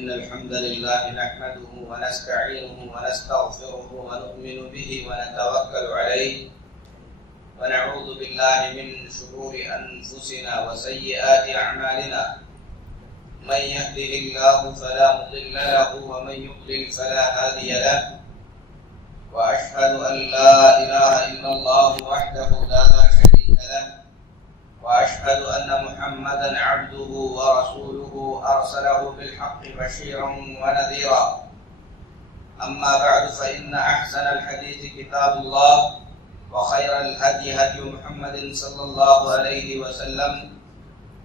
إن الحمد لله نحمده ونستعينه ونستغفره ونؤمن به ونتوكل عليه ونعوذ بالله من شرور أنفسنا وسيئات أعمالنا من يهده الله فلا مضل له ومن يضلل فلا هادي له وأشهد أن لا إله إلا الله وحده لا شريك له وأشهد أن محمدا عبده ورسوله أرسله بالحق بشيرا ونذيرا أما بعد فإن أحسن الحديث كتاب الله وخير الهدي هدي محمد صلى الله عليه وسلم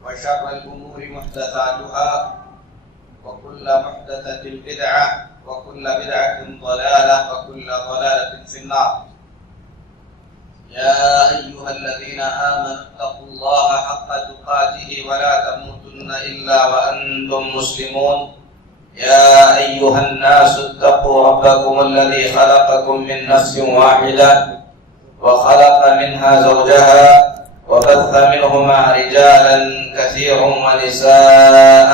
وشر الأمور محدثاتها وكل محدثة بدعة وكل بدعة ضلالة وكل ضلالة في النار. يا أيها الذين آمنوا اتقوا الله حق تقاته ولا تموتن إلا وأنتم مسلمون. يا أيها الناس اتقوا ربكم الذي خلقكم من نفس واحدة وخلق منها زوجها وبث منهما رجالا كثيرا ونساء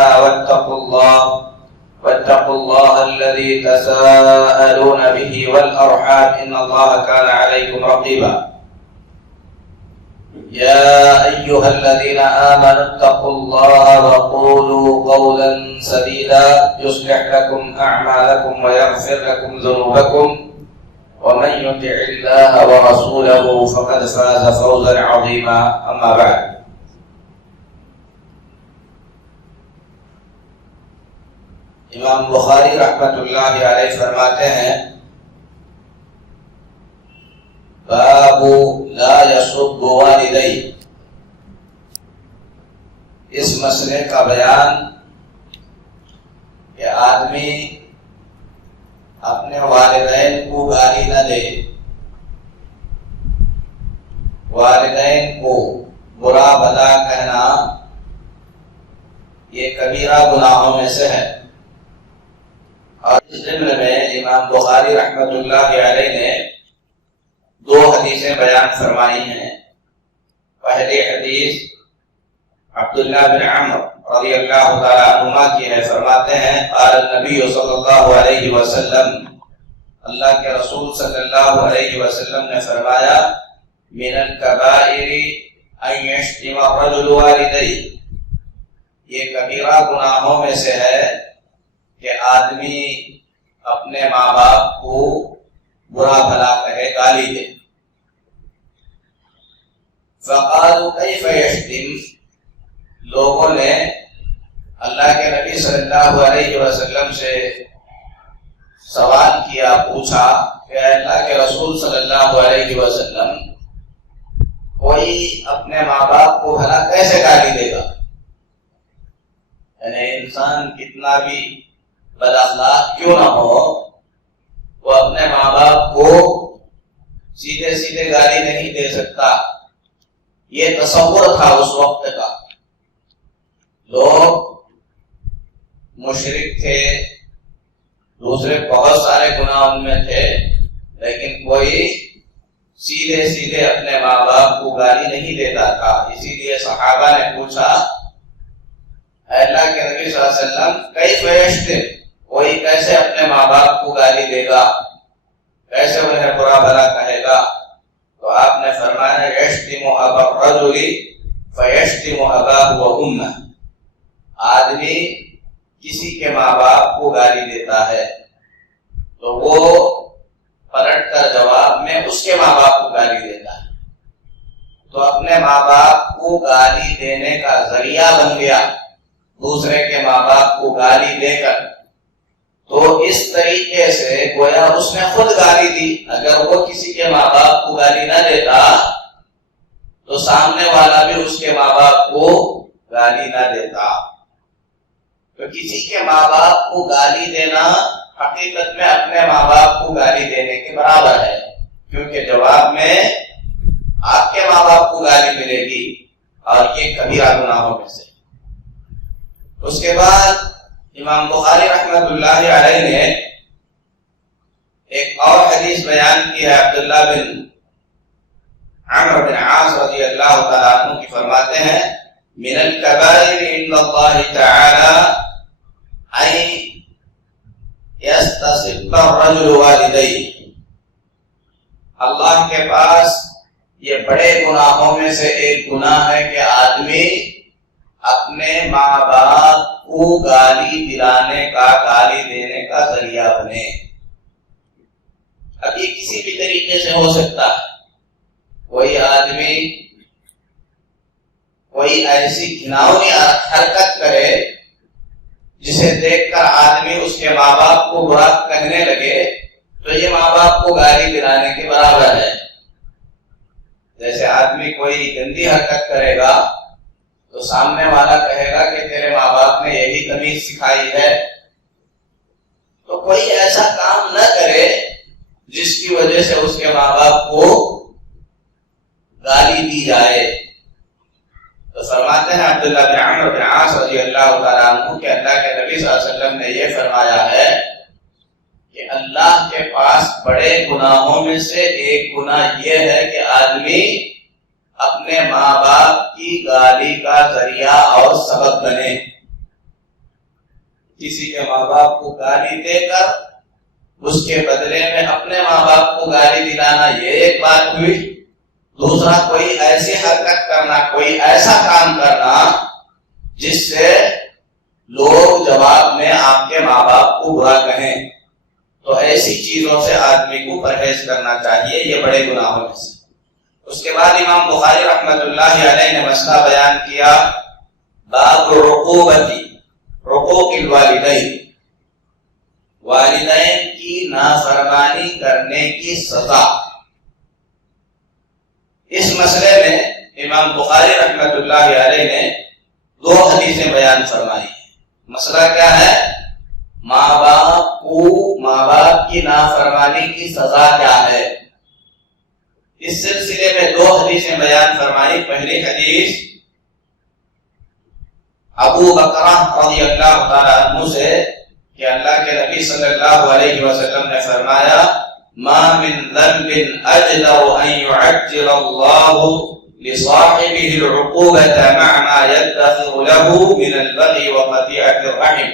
واتقوا الله الذي تساءلون به والأرحام إن الله كان عليكم رقيبا. يا أيها الذين آمنوا اتقوا الله وقولوا قولا سديدا يصلح لكم أعمالكم ويغفر لكم ذنوبكم ومن يطع الله ورسوله فقد فاز فوزا عظيما. أما بعد، امام بخاری رحمۃ اللہ علیہ فرماتے ہیں باب لا يسب والدی، اس مسئلے کا بیان کہ آدمی اپنے والدین کو گالی نہ دے، والدین کو برا بھلا کہنا یہ کبیرہ گناہوں میں سے ہے. اور اس جملے میں امام بخاری رحمۃ اللہ علیہ نے دو حدیثیں بیان فرمائی ہیں. پہلی حدیث عبداللہ بن عمرو رضی اللہ تعالی عنہما کی ہے. فرماتے ہیں قال النبی صلی اللہ علیہ وسلم، اللہ کے رسول صلی اللہ علیہ وسلم نے فرمایا من الکبائر ان یشتم الرجل والدیہ، یہ کبیرہ گناہوں میں سے ہے کہ آدمی اپنے ماں باپ کو برا بھلا کہے، گالی دے. فقالوا کیف یشتم، لوگوں نے اللہ کے نبی صلی اللہ علیہ وسلم سے سوال کیا، پوچھا کہ اللہ کے رسول صلی اللہ علیہ وسلم کوئی اپنے ماں باپ کو بھلا کیسے گالی دے گا؟ یعنی انسان کتنا بھی بد اخلاق کیوں نہ ہو، وہ اپنے ماں باپ کو سیدھے سیدھے گالی نہیں دے سکتا. یہ تصور تھا اس وقت کا. لوگ مشرک تھے، دوسرے بہت سارے گناہ ان میں تھے، لیکن کوئی سیدھے سیدھے اپنے ماں باپ کو گالی نہیں دیتا تھا. اسی لیے صحابہ نے پوچھا اللہ کے نبی صلی اللہ علیہ وسلم کیف یشتم، کوئی کیسے اپنے ماں باپ کو گالی دے گا، کیسے انہیں برا بھلا کہے گا؟ تو آپ نے فرمایا یشتم ابا الرجل فیشتم اباہ و امہ، آدمی کسی کے ماں باپ کو گالی دیتا ہے تو وہ پلٹ کر جواب میں اس کے ماں باپ کو گالی دیتا ہے، تو اپنے ماں باپ کو گالی دینے کا ذریعہ بن گیا دوسرے کے ماں باپ کو گالی دے کر. تو اس طریقے سے گویا اس نے خود گالی دی. اگر وہ کسی کے ماں باپ کو گالی نہ دیتا تو سامنے والا بھی اس کے ماں باپ کو گالی نہ دیتا. تو کسی کے ماں باپ کو گالی دینا حقیقت میں اپنے ماں باپ کو گالی دینے کے برابر ہے، کیونکہ جواب میں آپ کے ماں باپ کو گالی ملے گی اور یہ کبیرہ گناہوں میں سے. اس کے بعد امام بخاری رحمۃ اللہ علیہ نے ایک اور حدیث بیان کی ہے. عبداللہ بن عمرو بن عاص رضی اللہ تعالیٰ عنہ کی فرماتے ہیں من الكبائر عند الله تعالى أن یستسب الرجل والدیہ، اللہ کے پاس یہ بڑے گناہوں میں سے ایک گناہ ہے کہ آدمی اپنے ماں باپ کو گالی دلانے کا، گالی دینے کا ذریعہ بنے۔ اب یہ کسی بھی طریقے سے ہو سکتا ہے۔ کوئی آدمی کوئی ایسی گھناؤنی حرکت کرے جسے دیکھ کر آدمی اس کے ماں باپ کو برا کہنے لگے، تو یہ ماں باپ کو گالی دلانے کے برابر ہے۔ جیسے آدمی کوئی گندی حرکت کرے گا تو سامنے والا کہے گا کہ تیرے ماں باپ نے یہی تمیز سکھائی ہے، تو کوئی ایسا کام نہ کرے جس کی وجہ سے اس کے ماں باپ کو گالی دی جائے۔ تو فرماتے ہیں عبداللہ بن عمرو بن عاص رضی اللہ تعالیٰ عنہ کہ اللہ کے نبی صلی اللہ علیہ وسلم نے یہ فرمایا ہے کہ اللہ کے پاس بڑے گناہوں میں سے ایک گناہ یہ ہے کہ آدمی اپنے ماں باپ کی گالی کا ذریعہ اور سبب بنے۔ کسی کے ماں باپ کو گالی دے کر اس کے بدلے میں اپنے ماں باپ کو گالی دلانا، یہ ایک بات ہوئی۔ دوسرا، کوئی ایسی حرکت کرنا، کوئی ایسا کام کرنا جس سے لوگ جواب میں آپ کے ماں باپ کو برا کہیں، تو ایسی چیزوں سے آدمی کو پرہیز کرنا چاہیے، یہ بڑے گناہوں میں سے۔ اس کے بعد امام بخاری رحمۃ اللہ علیہ نے مسئلہ بیان کیا، باب عقوبتی عقوق الوالدین، والدین کی نافرمانی کرنے کی سزا۔ اس مسئلے میں امام بخاری رحمۃ اللہ علیہ نے دو حدیثیں بیان فرمائی ہیں۔ مسئلہ کیا ہے؟ ماں باپ کی نافرمانی کی سزا کیا ہے؟ اس سلسلے میں دو حدیثیں بیان فرمائی۔ پہلی حدیث ابو بکرہ رضی اللہ تعالیٰ عنہ سے کہ اللہ کے نبی صلی اللہ علیہ وسلم نے فرمایا، ما من ذنب اجدر ان يعجل الله لصاحبه العقوبة مع ما يدخر له من البغي وقطيعة الرحم۔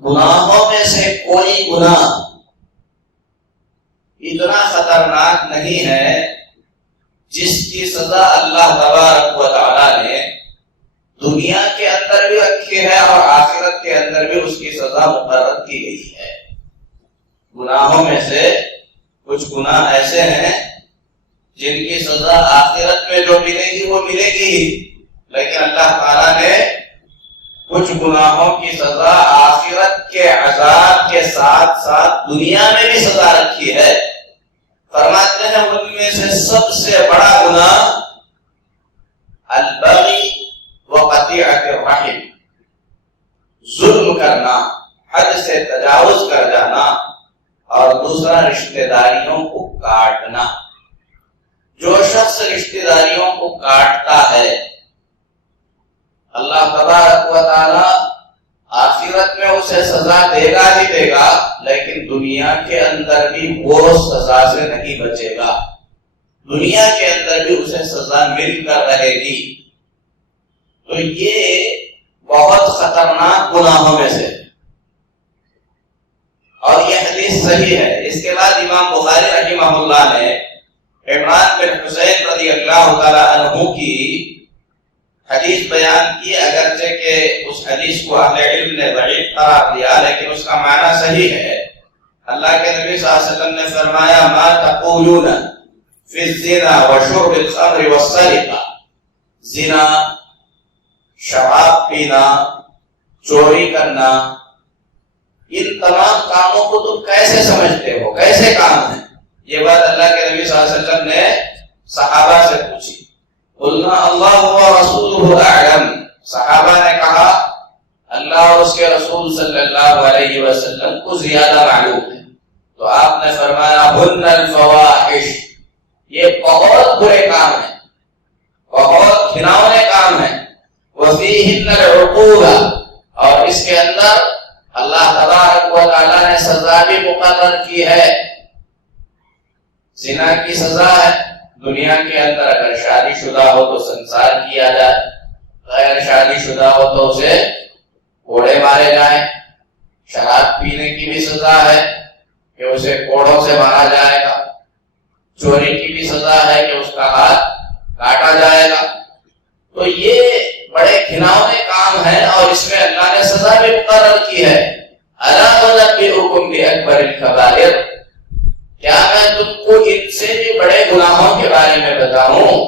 گناہوں میں سے کوئی گناہ اتنا خطرناک نہیں ہے جس کی سزا اللہ تبارک و تعالی نے دنیا کے اندر بھی رکھی ہے اور آخرت کے اندر بھی اس کی سزا مقرر کی گئی ہے۔ گناہوں میں سے کچھ گناہ ایسے ہیں جن کی سزا آخرت میں جو ملے گی وہ ملے گی ہی، لیکن اللہ تعالیٰ نے کچھ گناہوں کی سزا آخرت کے عذاب کے ساتھ ساتھ دنیا میں بھی سزا رکھی ہے۔ فرماتے ہیں ان میں سے سب سے بڑا گناہ البغی وقطیعۃ الرحم، ظلم کرنا، حد سے تجاوز کر جانا، اور دوسرا رشتہ داریوں کو کاٹنا۔ جو شخص رشتہ داریوں کو کاٹتا ہے اللہ تبارک و تعالی آخرت میں اسے سزا دے گا ہی دے گا، لیکن دنیا کے اندر بھی وہ سزا سے نہیں بچے گا، دنیا کے اندر بھی اسے سزا مل کر رہے گی۔ تو یہ بہت خطرناک گناہوں میں سے، اور یہ حدیث صحیح ہے۔ اس کے بعد امام بخاری رحمہ اللہ نے عمران بن حسین رضی اللہ تعالی عنہ کی حدیث بیان کی، اگرچہ کہ اس حدیث کو اہل علم نے ضعیف قرار دیا، لیکن اس کا معنی صحیح ہے۔ اللہ کے نبی صلی اللہ علیہ وسلم نے فرمایا، ما تقولون فی الزنا وشرب الخمر والسرقہ، زنا، شراب پینا، چوری کرنا، ان تمام کاموں کو تم کیسے سمجھتے ہو، کیسے کام ہیں؟ یہ بات اللہ کے نبی صلی اللہ علیہ وسلم نے صحابہ سے پوچھی۔ قلنا اللہ ورسولہ اعلم، صحابہ نے کہا اللہ اور اس کے رسول صلی اللہ علیہ وسلم کو زیادہ معلوم ہے۔ تو آپ نے فرمایا ہن الفواحش، یہ بہت برے کام ہیں، بہت گھناؤنے کام ہیں، وفیہن العقوبہ، اور اس کے اندر اللہ تبارک و تعالی نے سزا بھی مقرر کی ہے۔ زنا کی سزا ہے دنیا کے اندر، اگر شادی شدہ ہو تو سنسار کیا جائے، غیر شادی شدہ ہو تو اسے کوڑے مارے جائیں، شراب پینے کی بھی سزا ہے کہ اسے کوڑوں سے مارا جائے گا، چوری کی بھی سزا ہے کہ اس کا ہاتھ کاٹا جائے گا. تو یہ بڑے گھناؤنے کام ہیں اور اس میں اللہ نے سزا بھی مقرر کی ہے. الا انبئکم باکبر الکبائر، کیا میں تم کو ان سے بھی بڑے گناہوں کے بارے میں بتاؤں؟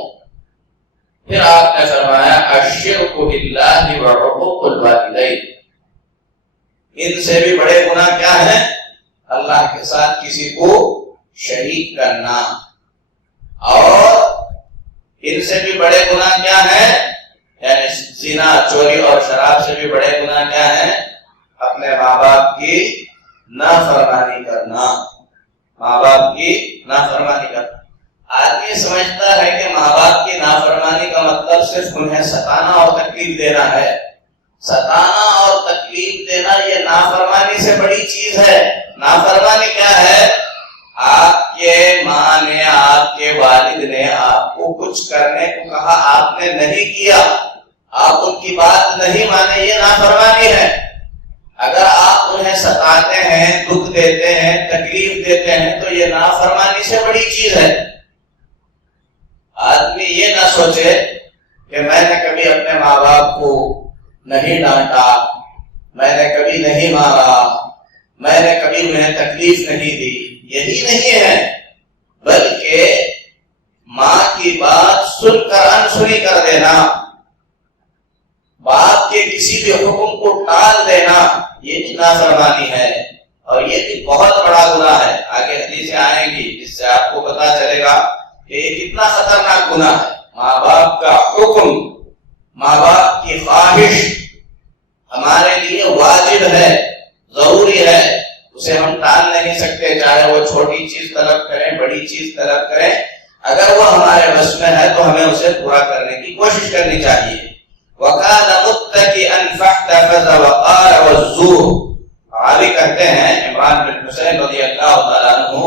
پھر آپ نے فرمایا الشرک باللہ وعقوق الوالدین، ان سے بھی بڑے گناہ کیا ہیں؟ اللہ کے ساتھ کسی کو شریک کرنا. اور ان سے بھی بڑے گناہ کیا ہیں؟ یعنی زنا، چوری اور شراب سے بھی بڑے گناہ کیا ہیں؟ اپنے ماں باپ کی نافرمانی کرنا، ماں باپ کی نافرمانی کرنا. آدمی سمجھتا ہے کہ ماں باپ کی نافرمانی کا مطلب صرف انہیں ستانا اور تکلیف دینا ہے. ستانا اور تکلیف دینا یہ نافرمانی سے بڑی چیز ہے. نافرمانی کیا ہے؟ آپ کے ماں نے، آپ کے والد نے آپ کو کچھ کرنے کو کہا، آپ نے نہیں کیا، آپ ان کی بات نہیں مانے، یہ نافرمانی ہے. اگر آپ انہیں ستاتے ہیں، دکھ دیتے ہیں، تکلیف دیتے ہیں تو یہ نافرمانی سے بڑی چیز ہے. آدمی یہ نہ سوچے کہ میں نے کبھی اپنے ماں باپ کو نہیں ڈانٹا، میں نے کبھی نہیں مارا، میں نے کبھی انہیں تکلیف نہیں دی. یہی نہیں ہے، بلکہ ماں کی بات سن کر انسنی کر دینا، باپ کے کسی بھی حکم کو ٹال دینا، یہ بھی نافرمانی ہے. اور یہ بھی بہت بڑا گناہ ہے. آگے حدیثیں آئیں گی جس سے آپ کو پتا چلے گا کہ یہ کتنا خطرناک گناہ ہے. ماں باپ کا حکم، ماں باپ کی خواہش ہمارے لیے واجب ہے، ضروری ہے، اسے ہم ٹال نہیں سکتے. چاہے وہ چھوٹی چیز طلب کریں، بڑی چیز طلب کریں، اگر وہ ہمارے بس میں ہے تو ہمیں اسے پورا کرنے کی کوشش کرنی چاہیے. وَقَالَ مُتَّكِئًا فَاحْتَفَظَ وَقَالَ وَالزُّورُ، عربی کہتے ہیں عمران بن حسین رضی اللہ تعالیٰ عنہ،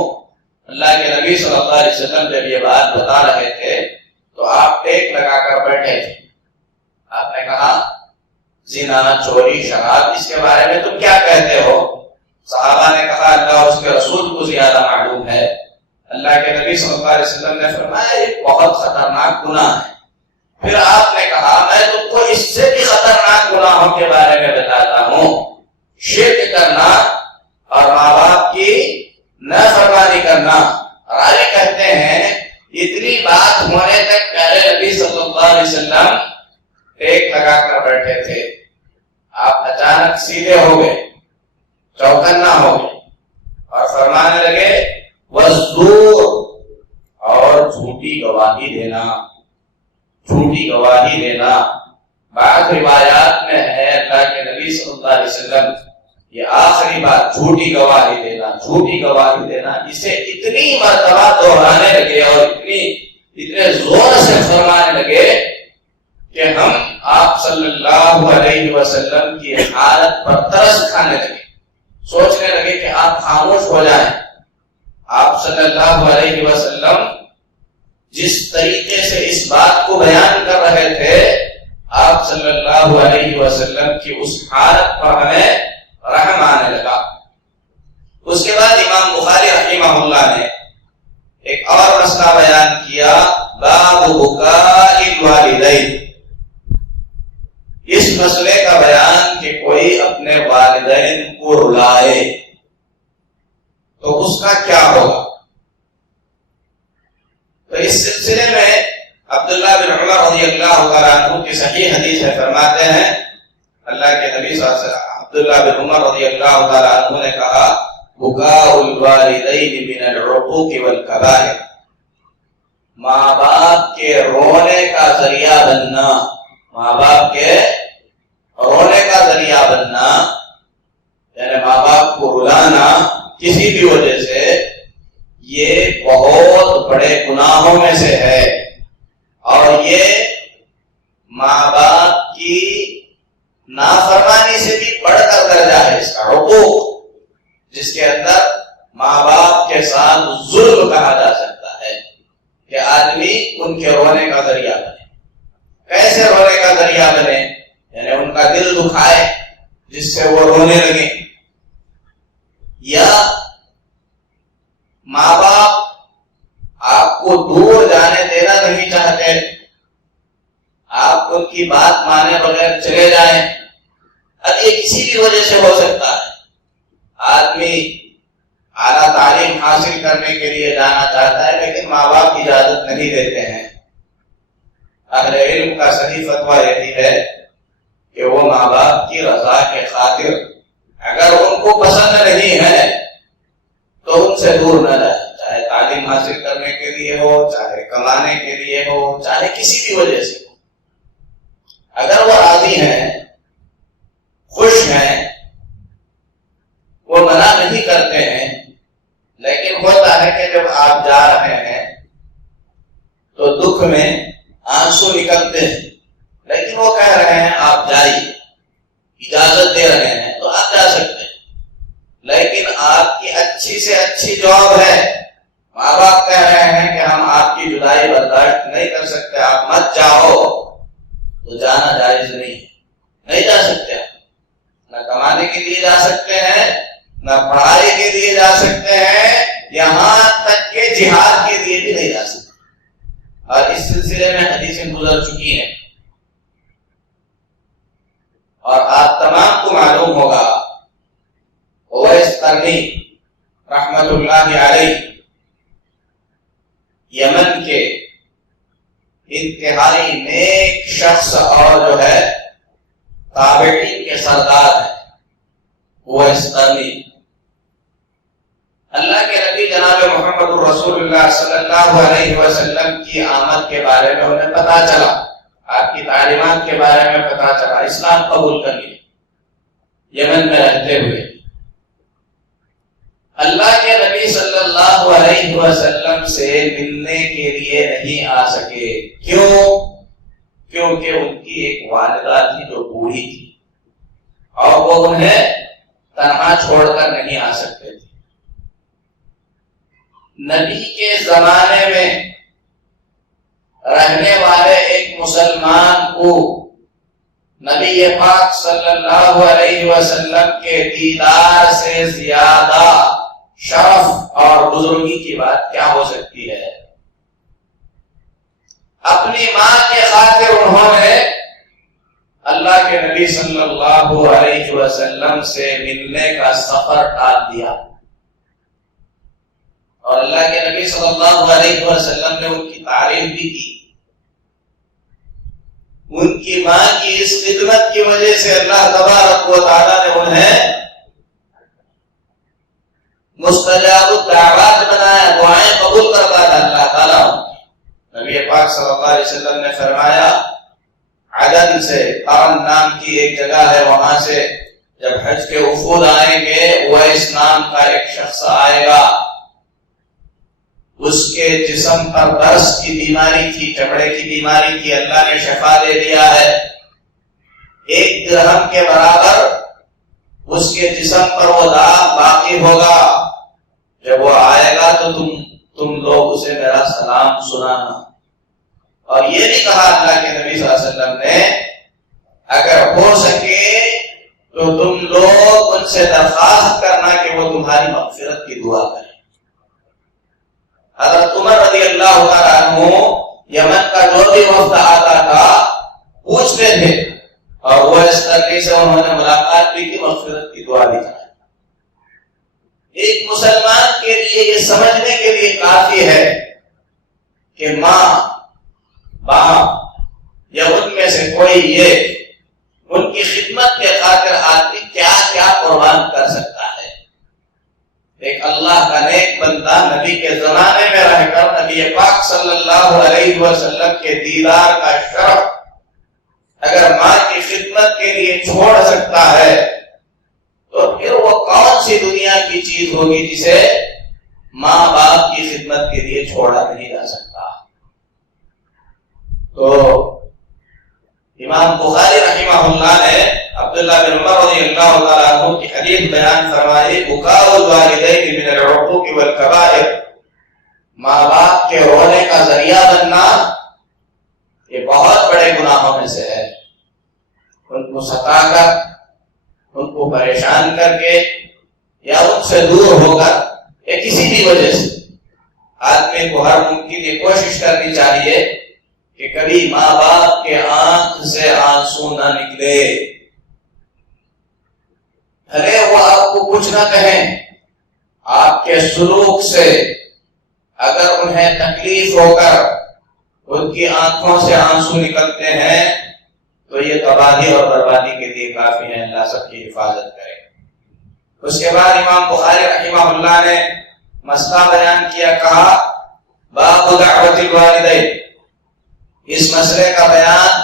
اللہ کے نبی صلی اللہ علیہ وسلم جب یہ بات بتا رہے تھے تو آپ ٹیک لگا کر بیٹھے تھے. آپ نے کہا زنا، چوری، شراب، اس کے بارے میں تم کیا کہتے ہو؟ صحابہ نے کہا اللہ اور اس کے رسول کو زیادہ معلوم ہے. اللہ کے نبی صلی اللہ علیہ وسلم نے فرمایا یہ بہت خطرناک گناہ ہے. پھر آپ نے کہا میں تم کو اس سے بھی خطرناک گناہوں کے بارے میں بتاتا ہوں، شرک کرنا اور ماں باپ کی نافرمانی کرنا. اور آگے کہتے ہیں اتنی بات ہونے تک پیارے نبی صلی اللہ علیہ وسلم ٹیک لگا کر بیٹھے تھے. آپ اچانک سیدھے ہو گئے، چوکنا ہو گئے اور فرمانے لگے والزور، اور جھوٹی گواہی دینا، جھوٹی گواہی دینا. بعض روایات میں ہے اللہ کے نبی صلی اللہ علیہ وسلم یہ آخری بات جھوٹی گواہی دینا، جھوٹی گواہی دینا، اسے اتنی مرتبہ دہرانے لگے اور اتنے زور سے فرمانے لگے کہ ہم آپ صلی اللہ علیہ وسلم کی حالت پر ترس کھانے لگے، سوچنے لگے کہ آپ خاموش ہو جائیں. آپ صلی اللہ علیہ وسلم جس طریقے سے اس بات کو بیان کر رہے تھے، آپ صلی اللہ علیہ وسلم کی اس حالت پر ہمیں رحم آنے لگا. اس کے بعد امام بخاری رحمہ اللہ نے ایک اور مسئلہ بیان کیا، باب بکاء الوالدین. اس مسئلے کا بیان کہ کوئی اپنے والدین کو رلائے تو اس کا کیا ہوگا. تو اس سلسلے میں عبداللہ بن عمر رضی اللہ تعالیٰ عنہ کی صحیح حدیث ہے، فرماتے ہیں اللہ کے نبی صلی اللہ علیہ وسلم عبداللہ بن عمر رضی اللہ تعالیٰ عنہ نے کہا بکاء الوالدین من العقوق والکبائر، ماں باپ کے رونے کا ذریعہ بننا، ماں باپ کے رونے کا ذریعہ بننا یعنی ماں باپ کو رلانا کسی بھی وجہ سے، یہ بہت بڑے گناہوں میں سے ہے. اور یہ ماں باپ کی نافرمانی سے بھی بڑھ کر درجہ ہے اس کا، حقوق، جس کے اندر ماں باپ کے ساتھ ظلم کہا جا سکتا ہے کہ آدمی ان کے رونے کا ذریعہ بنے. کیسے رونے کا ذریعہ بنے؟ یعنی ان کا دل دکھائے جس سے وہ رونے لگے، یا ماں باپ آپ کو دور جانے دینا نہیں چاہتے، آپ ان کی بات مانے بغیر چلے جائیں، اب یہ کسی بھی وجہ سے ہو سکتا ہے۔ آدمی اعلیٰ تعلیم حاصل کرنے کے لیے جانا چاہتا ہے لیکن ماں باپ اجازت نہیں دیتے ہیں۔ اہل علم کا صحیح فتویٰ یہی ہے کہ وہ ماں باپ کی رضا کے خاطر اگر ان کو پسند نہیں ہے تو ان سے دور نہ جائے، چاہے تعلیم حاصل کرنے کے لیے ہو، چاہے کمانے کے لیے ہو، چاہے کسی بھی وجہ سے ہو۔ اگر وہ راضی ہیں، خوش ہیں، وہ منع نہیں کرتے ہیں، لیکن ہوتا ہے کہ جب آپ جا رہے ہیں تو دکھ میں آنسو نکلتے ہیں، لیکن وہ کہہ رہے ہیں آپ جائیے، اجازت دے رہے ہیں تو آپ جا سکتے ہیں، لیکن آپ کی اچھی سے اچھی جاب ہے، ماں باپ کہہ رہے ہیں کہ ہم آپ کی جدائی برداشت نہیں کر سکتے، آپ مت جاؤ، تو جانا جائز نہیں جا سکتے آپ، نہ کمانے کے لیے جا سکتے ہیں، نہ پڑھائی کے لیے جا سکتے ہیں، یہاں تک کہ جہاد کے لیے بھی نہیں جا سکتے۔ اور اس سلسلے میں حدیثیں گزر چکی ہیں، اور آپ تمام کو معلوم ہوگا اویس قرنی رحمت اللہ علیہ یمن کے انتہائی نیک شخص اور جو ہے تابعین کے سردار ہیں اویس قرنی۔ اللہ کے نبی جناب محمد رسول اللہ صلی اللہ علیہ وسلم کی آمد کے بارے میں انہیں پتا چلا، آپ کی تعلیمات کے بارے میں پتا چلا، اسلام قبول کر لیا یمن میں رہتے ہوئے۔ اللہ کے نبی صلی اللہ علیہ وسلم سے ملنے کے لیے نہیں آ سکے، کیونکہ ان کی ایک والدہ تھی جو بوڑھی تھی اور وہ انہیں تنہا چھوڑ کر نہیں آ سکتے تھے۔ نبی کے زمانے میں رہنے والے ایک مسلمان کو نبی پاک صلی اللہ علیہ وسلم کے دیدار سے زیادہ شرف اور بزرگی کی بات کیا ہو سکتی ہے؟ اپنی ماں کے خاطر انہوں نے اللہ کے نبی صلی اللہ علیہ وسلم سے ملنے کا سفر ٹال دیا، اور اللہ کے نبی صلی اللہ علیہ وسلم نے ان کی تعریف بھی کی۔ ان کی ماں کی اس خدمت کی وجہ سے اللہ تبارک و تعالیٰ نے انہیں مستجاب الدعوات بنایا، دعائیں قبول کرتا تھا اللہ تعالیٰ۔ نبی پاک صلی اللہ علیہ وسلم نے فرمایا عدن سے، قرن نام کی ایک جگہ ہے، وہاں سے جب حج کے وفود آئیں گے، اویس نام کا ایک شخص آئے گا، اس کے جسم پر برس کی بیماری تھی، چمڑے کی بیماری تھی، اللہ نے شفا دے دیا ہے، 1 درہم کے برابر اس کے جسم پر وہ داغ باقی ہوگا، جب وہ آئے گا تو تم لوگ اسے میرا سلام سنانا۔ اور یہ بھی کہا اللہ کے نبی صلی اللہ علیہ وسلم نے اگر ہو سکے تو تم لوگ ان سے درخواست کرنا کہ وہ تمہاری مغفرت کی دعا کریں۔ حضرت عمر رضی اللہ تعالیٰ عنہ یمن کا جو بھی وفد آتا تھا پوچھتے تھے، اور وہ اس طریقے سے انہوں نے ملاقات بھی کی، مغفرت کی دعا بھی کی۔ ایک مسلمان کے لیے یہ سمجھنے کے لیے کافی ہے کہ ماں باپ یا ان میں سے کوئی یہ ان کی خدمت کے خاطر آدمی کیا کیا قربان کر سکتا ہے۔ ایک اللہ کا نیک بندہ نبی کے زمانے میں رہ کر نبی پاک صلی اللہ علیہ وسلم کے دیدار کا شرف اگر ماں کی خدمت کے لیے چھوڑ سکتا ہے تو پھر وہ کون سی دنیا کی چیز ہوگی جسے ماں باپ کی خدمت کے لیے چھوڑا نہیں جا سکتا۔ تو امام بخاری رحمہ اللہ نے عبداللہ بن عمر رضی اللہ تعالیٰ عنہ کی حدیث بیان فرمائی، بکاء الوالدین من العقوق والکبائر، ماں باپ کے رونے کا ذریعہ بننا یہ بہت بڑے گناہوں میں سے ہے۔ ان کو ستا کر، ان کو پریشان کر کے یا ان سے دور ہو کر یا کسی بھی وجہ سے آدمی کو ہر ممکن یہ کوشش کرنی چاہیے کہ کبھی ماں باپ کے آنکھ سے آنسو نہ نکلے. بھلے وہ آپ کو کچھ نہ کہیں، آپ کے سلوک سے اگر انہیں تکلیف ہو کر ان کی آنکھوں سے آنسو نکلتے ہیں تو یہ تباہی اور بربادی کے لیے کافی ہے. اللہ سب کی حفاظت کرے. اس کے بعد امام بخاری رحمہ اللہ نے مسئلہ بیان کیا، کہا باب دعوت الوالدین. اس مسئلے کا بیان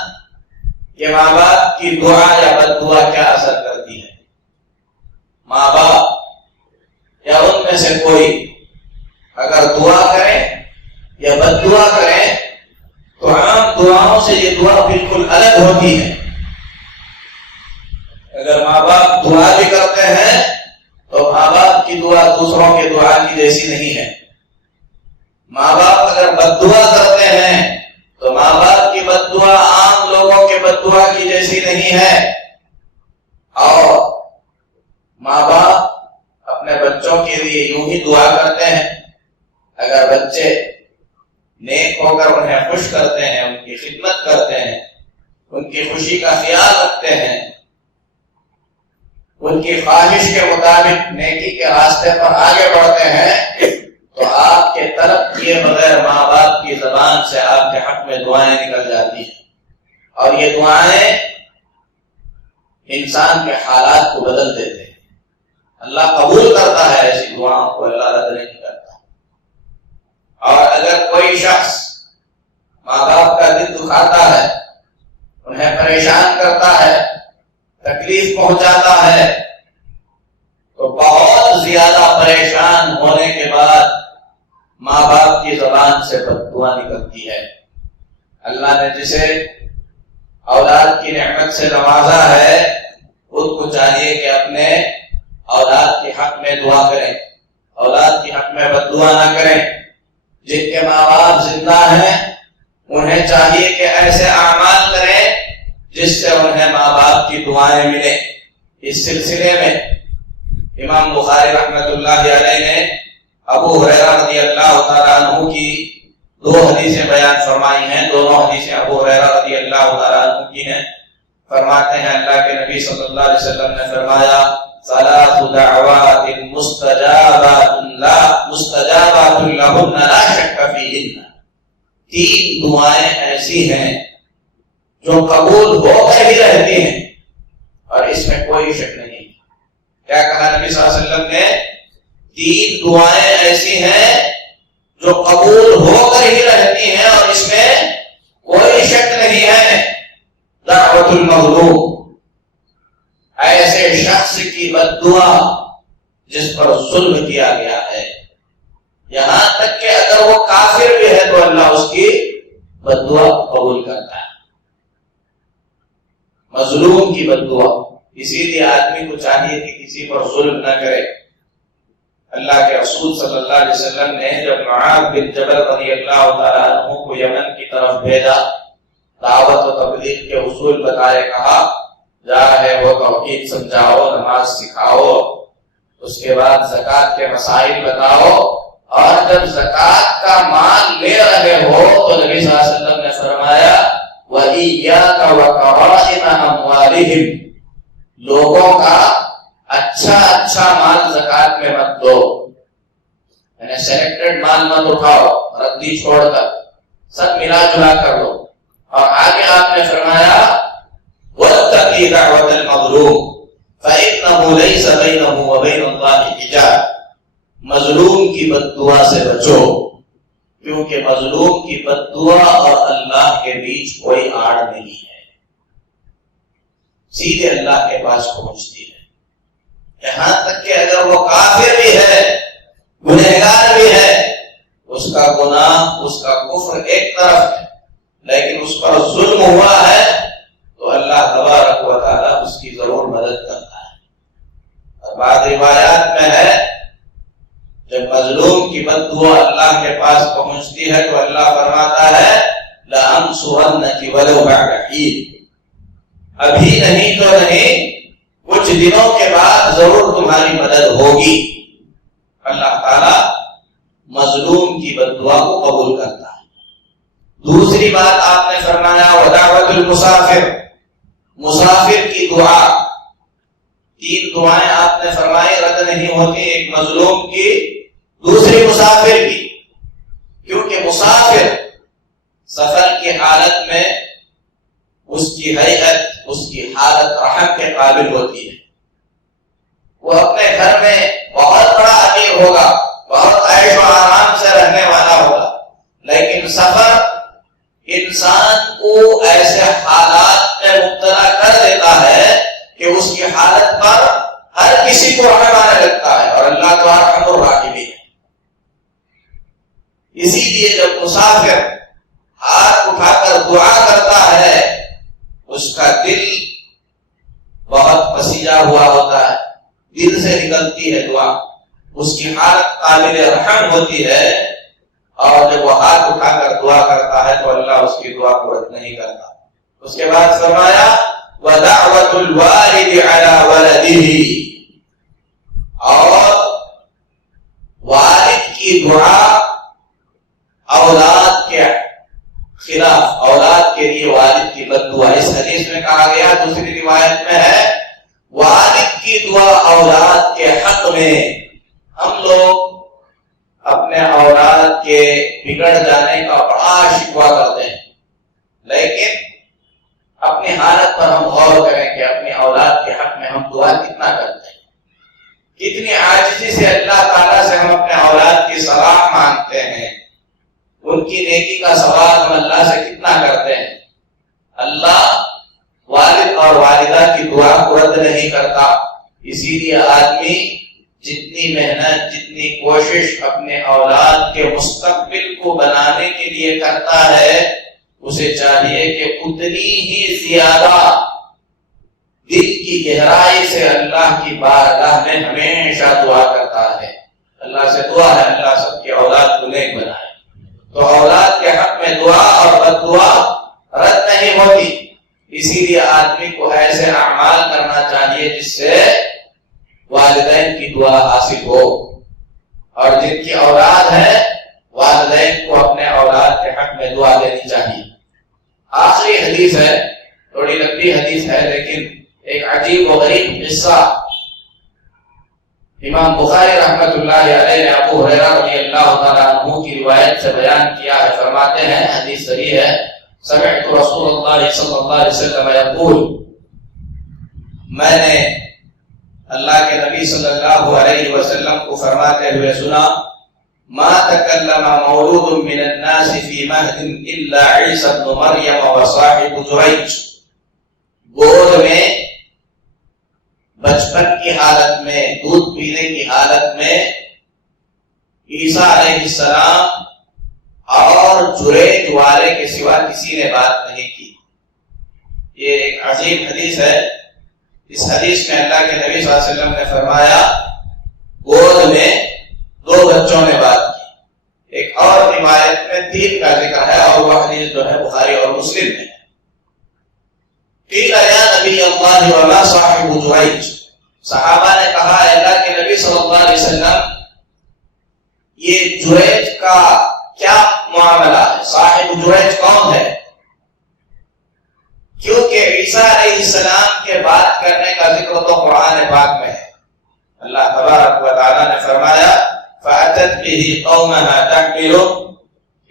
کہ ماں باپ کی دعا یا بد دعا کیا اثر کرتی ہے. ماں باپ یا ان میں سے کوئی اگر دعا کرے یا بد دعا کرے تو عام دعاؤں سے یہ دعا بالکل الگ ہوتی ہے. اگر ماں باپ دعا بھی کرتے ہیں تو ماں باپ کی دعا دوسروں کے دعا کی جیسی نہیں ہے. ماں باپ اگر بد دعا کرتے ہیں تو ماں باپ کی بد دعا عام لوگوں کے بد دعا کی جیسی نہیں ہے. اور ماں باپ اپنے بچوں کے لیے یوں ہی دعا کرتے ہیں. اگر بچے نیک ہو کر انہیں خوش کرتے ہیں، ان کی خدمت کرتے ہیں، ان کی خوشی کا خیال رکھتے ہیں، ان کی خواہش کے مطابق نیکی کے راستے پر آگے بڑھتے ہیں، تو آپ کے طلب کیے بغیر ماں باپ کی زبان سے آپ کے حق میں دعائیں نکل جاتی ہیں. اور یہ دعائیں انسان کے حالات کو بدل دیتے ہیں. اللہ قبول کرتا ہے ایسی دعاؤں کو، اللہ رد نہیں کرتا. اور اگر کوئی شخص ماں باپ کا دل دکھاتا ہے، انہیں پریشان کرتا ہے، تکلیف پہنچاتا ہے، تو بہت زیادہ پریشان ہونے کے بعد ماں باپ کی زبان سے بد دعا نکلتی ہے. اللہ نے جسے اولاد کی نعمت سے نوازا ہے خود کو چاہیے کہ اپنے اولاد کے حق میں دعا کریں، اولاد کے حق میں بد دعا نہ کریں. جن کے ماں باپ زندہ ہیں انہیں چاہیے کہ ایسے اعمال کریں جس سے انہیں ماں باپ کی دعائیں ملیں. اس سلسلے میں امام بخاری رحمۃ اللہ علیہ نے ابو ہریرہ رضی اللہ تعالیٰ عنہ کی 2 حدیثیں بیان فرمائی ہیں. دونوں حدیثیں ابو ہریرہ رضی اللہ تعالیٰ عنہ کی ہیں. فرماتے ہیں اللہ کے نبی صلی اللہ علیہ وسلم نے فرمایا ثلاث دعوات مستجابات لهن لا شک فیہن. 3 دعائیں ایسی ہیں جو قبول ہو کر ہی رہتی ہیں اور اس میں کوئی شک نہیں. کیا کہا نبی صلی اللہ علیہ وسلم نے؟ 3 دعائیں ایسی ہیں جو قبول ہو کر ہی رہتی ہیں اور اس میں کوئی شک نہیں ہے. دعوت المظلوم، ایسے شخص کی بد دعا جس پر ظلم کیا گیا ہے، یہاں تک کہ اگر وہ کافر بھی ہے تو اللہ اس کی بد دعا قبول کرتا ہے. مظلوم کی بد دعا. اسی لیے آدمی کو چاہیے کہ کسی پر ظلم نہ کرے. اللہ کے رسول صلی اللہ علیہ وسلم نے جب معاذ بن جبل رضی اللہ تعالیٰ عنہ کو یمن کی طرف بھیجا، دعوت و تبلیغ کے اصول بتائے، کہا جا رہے ہو توحید سمجھاؤ، نماز سکھاؤ، اس کے بعد زکوٰۃ کے مسائل بتاؤ، اور جب زکوٰۃ کا مال لے رہے ہو تو نبی صلی اللہ علیہ وسلم نے فرمایا وَإِيَّاكَ وَكَرَائِمَ أَمْوَالِهِمْ، لوگوں کا اچھا مال زکوٰۃ میں مت دو، یعنی سلیکٹڈ مال مت اٹھاؤ، ردی چھوڑ کر سب ملا جلا کر لو. اور آگے آپ نے فرمایا وَاتَّقِ دَعْوَةَ الْمَظْلُومِ فَإِنَّهُ لَيْسَ بَيْنَهُ وَبَيْنَ اللَّهِ حِجَابٌ. مظلوم کی بد دعا سے بچو، کیونکہ مظلوم کی بد دعا اور اللہ کے بیچ کوئی آڑ نہیں ہے، سیدھے اللہ کے پاس پہنچتی ہے. یہاں تک کہ اگر وہ کافر بھی ہے، گنہگار بھی ہے، اس کا گناہ، اس کا کفر ایک طرف ہے، لیکن اس پر ظلم ہوا ہے تو اللہ تبارک و تعالیٰ اس کی ضرور مدد کرتا ہے. اور بعض روایات میں ہے جب مظلوم کی بد دعا اللہ کے پاس پہنچتی ہے تو اللہ فرماتا ہے لَأَنصُرَنَّكِ وَلَوْ بَعْدَ حِينٍ، ابھی نہیں تو نہیں، کچھ کچھ دنوں کے بعد ضرور تمہاری مدد ہوگی۔ اللہ تعالیٰ مظلوم کی بد دعا کو قبول کرتا ہے۔ دوسری بات آپ نے فرمایا ودعوت المسافر، مسافر کی دعا۔ 3 دعائیں آپ نے فرمائی رد نہیں ہوتی، ایک مظلوم کی، دوسری مسافر کی، کیونکہ مسافر سفر کی حالت میں اس کی حیت، اس کی حالت رحم کے قابل ہوتی ہے۔ وہ اپنے گھر میں بہت بڑا امیر ہوگا، بہت عیش و آرام سے رہنے والا ہوگا، لیکن سفر انسان کو ایسے حالات میں مبتلا کر دیتا ہے کہ اس کی حالت پر ہر کسی کو رحم آنے لگتا ہے، اور اللہ تو ارحم الراحمین ہے۔ اسی لیے جب مسافر ہاتھ اٹھا کر دعا کرتا ہے اس کا دل بہت پسیجا ہوا ہوتا ہے، دل سے نکلتی ہے دعا، اس کی حالت قابل رحم ہوتی ہے، اور جب وہ ہاتھ اٹھا کر دعا کرتا ہے تو اللہ اس کی دعا کو رد نہیں کرتا۔ اس کے بعد فرمایا وَدَعْوَةُ الْوَالِدِ عَلَى وَلَدِهِ، اور والد کی دعا اولاد کے خلاف، اولاد کے لیے والد کی بد دعا۔ اس حدیث میں کہا گیا، دوسری روایت میں ہے والد کی دعا اولاد کے حق میں۔ ہم لوگ اپنے اولاد کے بگڑ جانے کا بڑا شکوہ کرتے ہیں، لیکن اپنی حالت پر ہم غور کریں کہ اپنی اولاد کے حق میں ہم دعا کتنا کرتے ہیں، کتنی عاجزی سے اللہ تعالیٰ سے ہم اپنے اولاد کی صلاح مانگتے ہیں، ان کی نیکی کا سوال ہم اللہ سے کتنا کرتے ہیں۔ اللہ والد اور والدہ کی دعا کو رد نہیں کرتا، اسی لیے آدمی جتنی محنت، جتنی کوشش اپنے اولاد کے مستقبل کو بنانے کے لیے کرتا ہے، اسے چاہیے کہ اتنی ہی زیادہ دل کی گہرائی سے اللہ کی بارگاہ میں ہمیشہ دعا کرتا ہے۔ اللہ سے دعا ہے اللہ سب کی اولاد کو نیک بنائے۔ تو اولاد کے حق میں دعا اور بد دعا رد نہیں ہوتی، اسی لیے آدمی کو ایسے اعمال کرنا چاہیے جس سے والدین کی دعا حاصل ہو، اور جن کی اولاد ہے والدین کو اپنے اولاد کے حق میں دعا دینی چاہیے۔ آخری حدیث ہے، تھوڑی لمبی حدیث ہے، لیکن ایک عجیب و غریب قصہ امام بخاری رحمۃ اللہ علیہ نے ابو ہریرہ رضی اللہ تعالیٰ عنہ کی روایت سے بیان کیا ہے۔ فرماتے ہیں، حدیث صحیح ہے، سمعت رسول اللہ صلی اللہ علیہ وسلم یقول، میں نے اللہ کے نبی صلی اللہ علیہ وسلم کو فرماتے ہوئے سنا، ما تکلم مولود من الناس فی مہد الا عیسی ابن مریم وصاحب جریج، گود میں بچپن کی حالت میں، دودھ پینے کی حالت میں عیسیٰ علیہ السلام اور جریج والے کے سوا کسی نے بات نہیں کی۔ یہ ایک عجیب حدیث ہے۔ اس حدیث میں اللہ کے نبی صلی اللہ علیہ وسلم نے فرمایا گود میں 2 بچوں نے بات کی۔ ایک اور روایت میں 3 کا ذکر ہے، اور وہ حدیث جو ہے بخاری اور مسلم میں ہے۔ قیل یا نبی اللہ وما صاحب جریج، صحابہ نے کہا اے اللہ کے نبی صلی اللہ علیہ وسلم، یہ جریج کا کیا معاملہ ہے؟ صاحب جریج کون ہے؟ کیونکہ عیسیٰ علیہ السلام کے بات کرنے کا ذکر تو قرآن پاک میں ہے۔ اللہ تبارک و تعالیٰ نے فرمایا فَأَتَتْ بِهِ قَوْمَهَا تَحْمِلُهُ،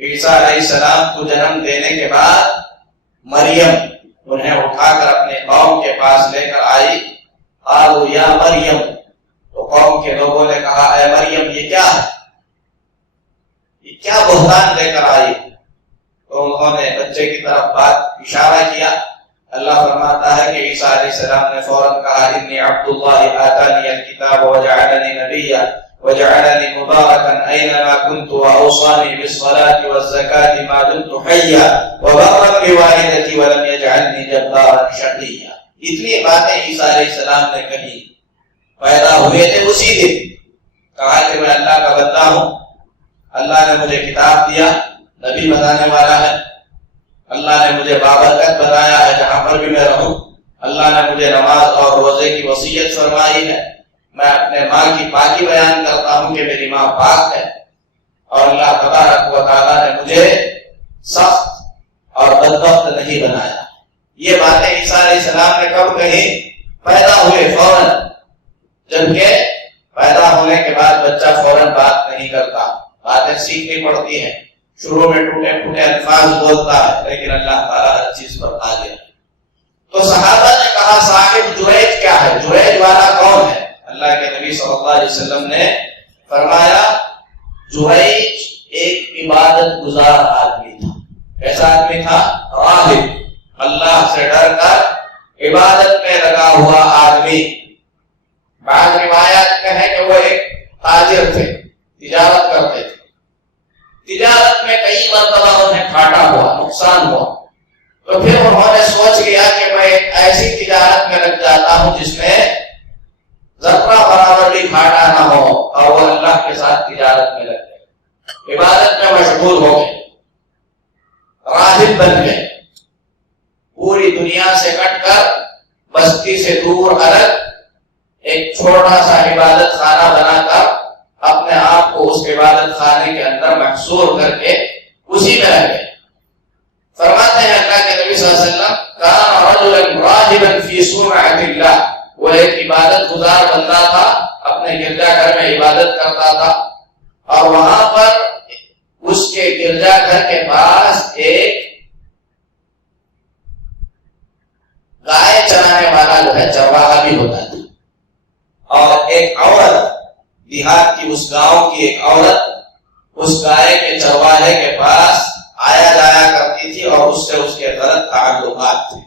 عیسیٰ علیہ السلام کو جنم دینے کے بعد مریم انہیں اٹھا کر اپنے قوم کے پاس لے کر آئی۔ قالوا یا مریم، تو قوم کے لوگوں نے کہا اے مریم یہ کیا ہے، یہ کیا بہتان لے کر آئی؟ تو انہوں نے بچے کی طرف بات اشارہ کیا۔ اللہ فرماتا ہے کہ عیسیٰ علیہ السلام نے فوراً کہا انی عبد اللہ آتانی الکتاب وجعلنی نبیا وجعلنی مبارکا اینما کنت واوصانی بالصلاة والزکاة ما دمت حیا وبرا بوالدتی ولم یجعلنی جبارا شقیا۔ اتنی باتیں عیسیٰ علیہ السلام نے کہی، پیدا ہوئے تھے اسی دن، کہا کہ میں اللہ کا بندہ ہوں، اللہ نے مجھے کتاب دیا، نبی بنانے والا ہے، اللہ نے مجھے بابرکت بنایا ہے جہاں پر بھی میں رہوں، اللہ نے مجھے نماز اور روزے کی وصیت فرمائی ہے، میں اپنے ماں کی پاکی بیان کرتا ہوں کہ میری ماں پاک ہے، اور اللہ تبارک و تعالیٰ نے مجھے سخت اور بدبخت نہیں بنایا۔ یہ باتیں عیسیٰ علیہ السلام نے کب کہی؟ پیدا ہوئے فوراً، جبکہ پیدا ہونے کے بعد بچہ فوراً بات نہیں کرتا، باتیں سیکھنی پڑتی ہیں، شروع میں ٹوٹے پھوٹے الفاظ بولتا ہے، لیکن اللہ تعالیٰ ہر چیز پر آگے۔ تو صحابہ نے کہا صاحب جریج کیا ہے؟ جریج والا کون ہے؟ اللہ کے نبی صلی اللہ علیہ وسلم نے فرمایا جریج ایک عبادت گزار آدمی تھا۔ کیسا آدمی تھا؟ راہب، اللہ سے ڈر کر عبادت میں لگا ہوا آدمی۔ بعض روایات میں ہے کہ وہ ایک تاجر تھے، تجارت کرتے تھے، تجارت میں کئی مرتبہ انہیں گھاٹا ہوا، نقصان ہوا، تو پھر انہوں نے سوچ لیا کہ میں ایک ایسی تجارت میں لگ جاتا ہوں جس میں ذرہ برابر بھی گھاٹا نہ ہو، اور وہ اللہ کے ساتھ تجارت میں لگ گئے، عبادت میں مشغول ہو گئے، راہب بن گئے، پوری دنیا سے کٹ کر بستی سے دور الگ ایک چھوٹا سا عبادت خانہ بنا کر اپنے آپ کو اس عبادت خانے کے اندر محصور کر کے اسی میں رہ گئے۔ فرماتے ہیں اللہ کے نبی صلی اللہ علیہ وسلم کان رجلا راہبا فی صومعۃ اللہ، وہ ایک عبادت گزار بندہ تھا، اپنے گرجا گھر میں عبادت کرتا تھا، اور وہاں پر اس کے گرجا گھر کے پاس ایک گائے چرانے والا جو ہے چرواہا بھی ہوتا تھا، اور ایک عورت دیہات کی، اس گاؤں کی ایک عورت اس گائے کے چرواہے کے پاس آیا جایا کرتی تھی، اور اس سے اس کے غلط تعلقات تھے۔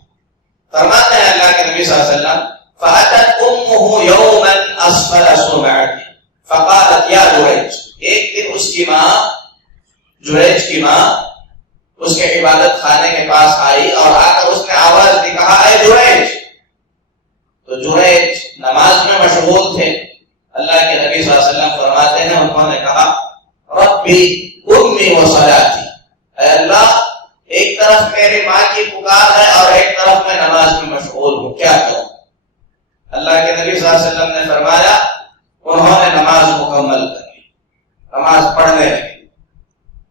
فرماتے ہیں اللہ کے نبی صلی اللہ علیہ وسلم فأتت أمه يوما أسفل صومعته فقالت يا جریج، ایک دن اس کی ماں، جریج کی ماں اس کے عبادت خانے کے پاس آئی، اور آ کر اس نے آواز دی، کہا اے جریج۔ تو جریج نماز میں مشغول تھے۔ اللہ کے نبی صلی اللہ علیہ وسلم فرماتے ہیں انہوں نے کہا ربی امی و صلاتی، اے اللہ ایک طرف میری ماں کی پکار ہے اور ایک طرف میں نماز میں مشغول ہوں، کیا کروں؟ اللہ کے نبی صلی اللہ علیہ وسلم نے فرمایا انہوں نے نماز مکمل کر لی، نماز پڑھنے لگی،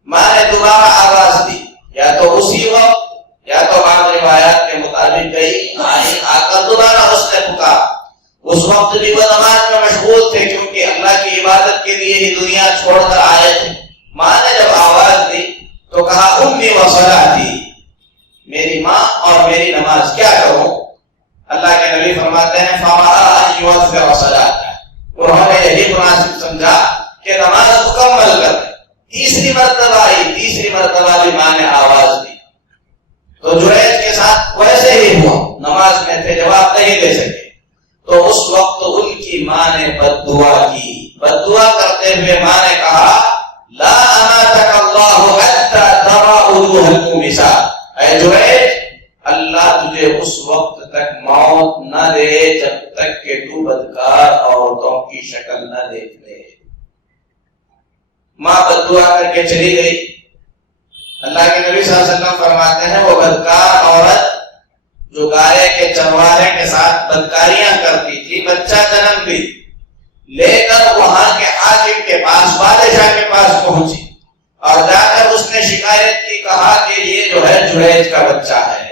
ماں نے دوبارہ آواز دی، یا تو اسی وقت یا تو بعض روایات کے مطابق گئی آئی، آ کر دوبارہ اس نے پکارا، اس وقت بھی وہ نماز میں مشغول تھے کیونکہ اللہ کی عبادت کے لیے ہی دنیا چھوڑ کر آئے تھے۔ ماں نے جب آواز دی تو کہا امی و صلاتی، میری ماں اور میری نماز، کیا کروں؟ اللہ کے نبی فرماتے ہیں انہوں نے یہی مناسب سمجھا کہ نماز مکمل کر۔ تیسری مرتبہ آئی، تیسری مرتبہ بھی ماں نے آواز دی، تو جریج کے ساتھ ویسے ہی ہوا، نماز میں تھے، جواب نہیں دے سکے، تو اس وقت ان کی ماں نے بد دعا کی، بد دعا کرتے ہوئے ماں نے کہا لا اماتک اللہ حتی ترى وجوہ المومسات، اے جریج اللہ تجھے اس وقت تک موت نہ دے جب تک کہ تو بدکار عورتوں کی شکل نہ دیکھ لے۔ ماں بد دعا کر کے چلی گئی۔ اللہ کے نبی صلی اللہ علیہ وسلم فرماتے ہیں وہ بدکار عورت جو گائے کے چرواہے کے ساتھ بدکاریاں کرتی تھی، بچہ جنم دی، لے کر وہاں کے حاکم کے پاس، بادشاہ کے پاس پہنچی، اور جا کر اس نے شکایت کی، کہا کہ یہ جو ہے جریج کا بچہ ہے۔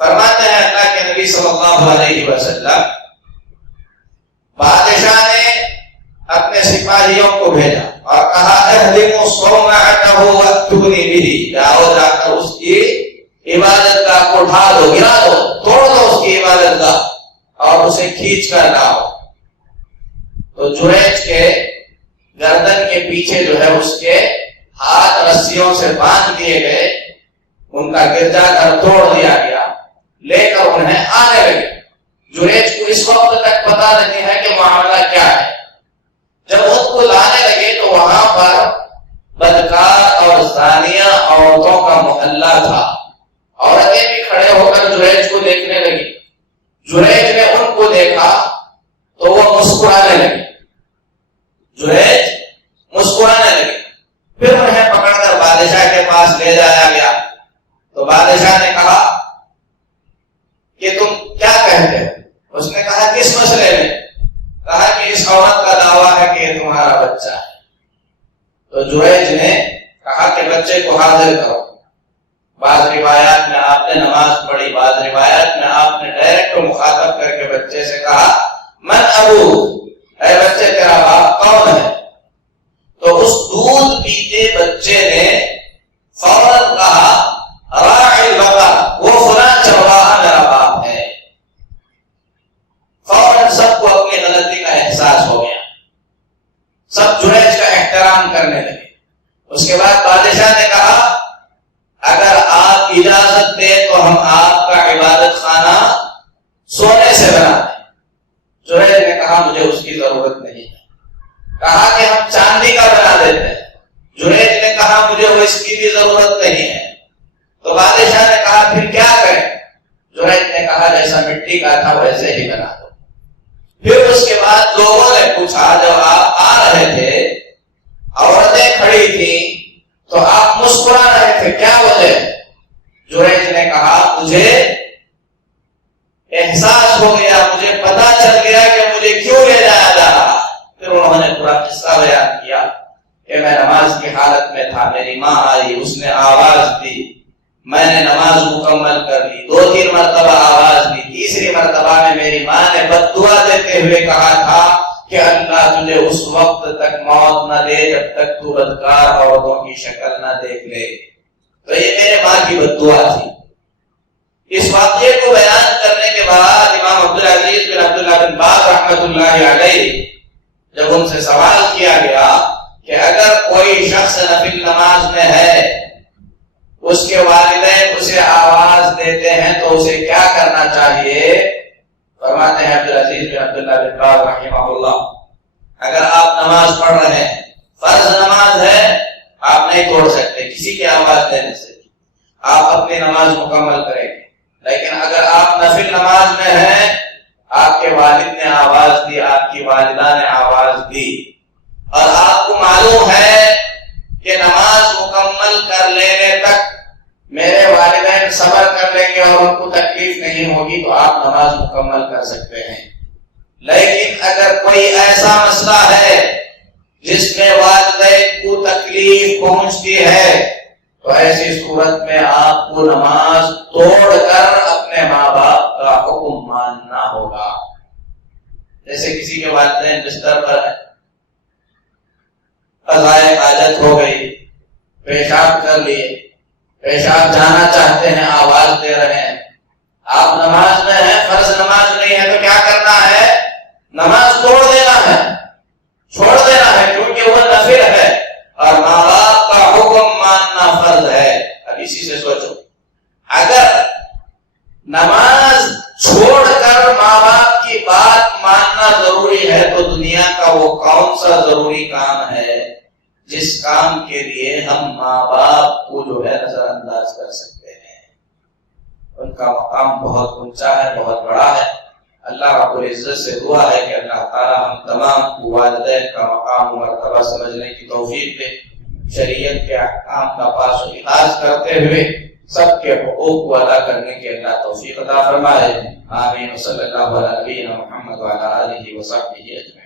فرماتے ہیں اللہ کے نبی صلی اللہ علیہ وسلم بادشاہ نے اپنے سپاہیوں کو بھیجا اور کہا اہدموا صومعته واتونی به، جاؤ جا کر اس کی عبادت گاہ کو ڈھا دو، گرا دو، توڑ دو اس کی عبادت گاہ اور اسے کھینچ کر لاؤ۔ تو جریج کے گردن کے پیچھے جو ہے اس کے ہاتھ رسیوں سے باندھ دیے گئے، ان کا گرجا گھر توڑ دیا گیا، لے کر انہیں آنے لگے۔ جریج کو اس وقت تک پتا نہیں ہے کہ معاملہ کیا ہے۔ جب ان کو لانے لگے تو وہاں پر بدکار اور زانیہ عورتوں کا محلہ تھا، عورتیں بھی کھڑے ہو کر جریج کو دیکھنے لگی۔ جریج نے ان کو دیکھا تو وہ مسکرانے لگے، جریج مسکرانے لگے۔ پھر انہیں پکڑ کر بادشاہ کے پاس لے جایا گیا، تو بادشاہ نے کہا کہ تم بچے کو حاضر کرو. بعض روایات میں آپ نے نماز پڑھی، بعض روایات میں آپ نے ڈائریکٹ مخاطب کر کے بچے سے کہا من ابو، اے بچے تیرا باپ کون ہے؟ تو اس دودھ پیتے بچے نے فوراً کہا راعی البقر، وہ فلاں چرواہا میرا باپ ہے. فوراً سب کو اپنی غلطی کا احساس ہو گیا، سب جریج کا احترام کرنے لگے. اس کے بعد بادشاہ نے کہا اگر آپ اجازت دیں تو ہم آپ کا عبادت خانہ سونے سے بنا دیں. جریج نے کہا مجھے اس کی ضرورت نہیں ہے. کہا کہ ہم چاندی کا بنا دیتے ہیں. جریج نے کہا مجھے وہ اس کی بھی ضرورت نہیں ہے. تو بادشاہ نے کہا پھر کیا کریں؟ جریج نے کہا جیسا مٹی کا تھا ویسے ہی بنا دو. پھر اس کے بعد لوگوں نے پوچھا جب آپ آ رہے تھے عورتیں کھڑی تھیں تو آپ مسکرا رہے تھے، کیا وجہ ہے؟ جریج نے کہا مجھے احساس ہو گیا، مجھے پتا چل گیا کہ مجھے کیوں لے جایا جا رہا. پھر انہوں نے پورا قصہ بیان کیا کہ میں نماز کی حالت میں تھا، میری ماں آئی، اس نے آواز دی، میں نے نماز مکمل کر لی. 2-3 مرتبہ آواز دی. تیسری مرتبہ میں میری ماں نے بد دعا دیتے ہوئے کہا تھا کہ اللہ تجھے اس وقت تک موت نہ دے جب تک تو بدکار عورتوں کی شکل نہ دیکھ لے. تو یہ میرے ماں کی بد دعا تھی. اس واقعے کو بیان کرنے کے بعد امام عبدالعزیز بن عبداللہ بن باز رحمۃ اللہ علیہ جب ان سے سوال کیا گیا کہ اگر کوئی شخص نفل نماز میں ہے، اس کے والدین اسے آواز دیتے ہیں تو اسے کیا کرنا چاہیے؟ فرماتے ہیں عبدالعزیز بن عبداللہ بن باز رحمہ اللہ اگر آپ نماز پڑھ رہے ہیں، فرض نماز ہے، آپ نہیں توڑ سکتے کسی کی آواز دینے سے، آپ اپنی نماز مکمل کریں گے. لیکن اگر آپ نفل نماز میں ہیں، آپ کے والد نے آواز دی، آپ کی والدہ نے آواز دی، اور آپ کو معلوم ہے کہ نماز مکمل کر لینے تک میرے والدین صبر کر لیں گے اور ان کو تکلیف نہیں ہوگی، تو آپ نماز مکمل کر سکتے ہیں. لیکن اگر کوئی ایسا مسئلہ ہے جس میں والدین کو تکلیف پہنچتی ہے تو ایسی صورت میں آپ کو نماز توڑ کر اپنے ماں باپ کا حکم ماننا ہوگا. جیسے کسی کے والدین بستر پر ہیں، قضائے حاجت ہو گئی، پیشاب کر لیے، پیشاب جانا چاہتے ہیں، آواز دے رہے ہیں، آپ نماز میں ہیں، فرض نماز نہیں ہے، تو کیا کرنا ہے؟ نماز توڑ دینا ہے، چھوڑ دینا ہے، کیونکہ وہ نفل ہے اور ماں باپ کا حکم ماننا فرض ہے. اب اسی سے سوچو، اگر نماز چھوڑ کر ماں باپ کی بات ماننا ضروری ہے تو دنیا کا وہ کون سا ضروری کام ہے جس کام کے لیے ہم ماں باپ کو جو ہے نظر انداز کر سکتے ہیں؟ ان کا مقام بہت اونچا ہے، بہت بڑا ہے. اللہ رب العزت سے دعا ہے کہ اللہ تعالی ہم تمام کو والدین کا مقام و مرتبہ سمجھنے کی توفیق دے، شریعت کے احکام کا پاس و لحاظ کرتے ہوئے سب کے حقوق کو ادا کرنے کی اللہ توفیق عطا فرمائے. آمین. صلی اللہ علیہ محمد وعلی آلہ وصحبہ اجمعین.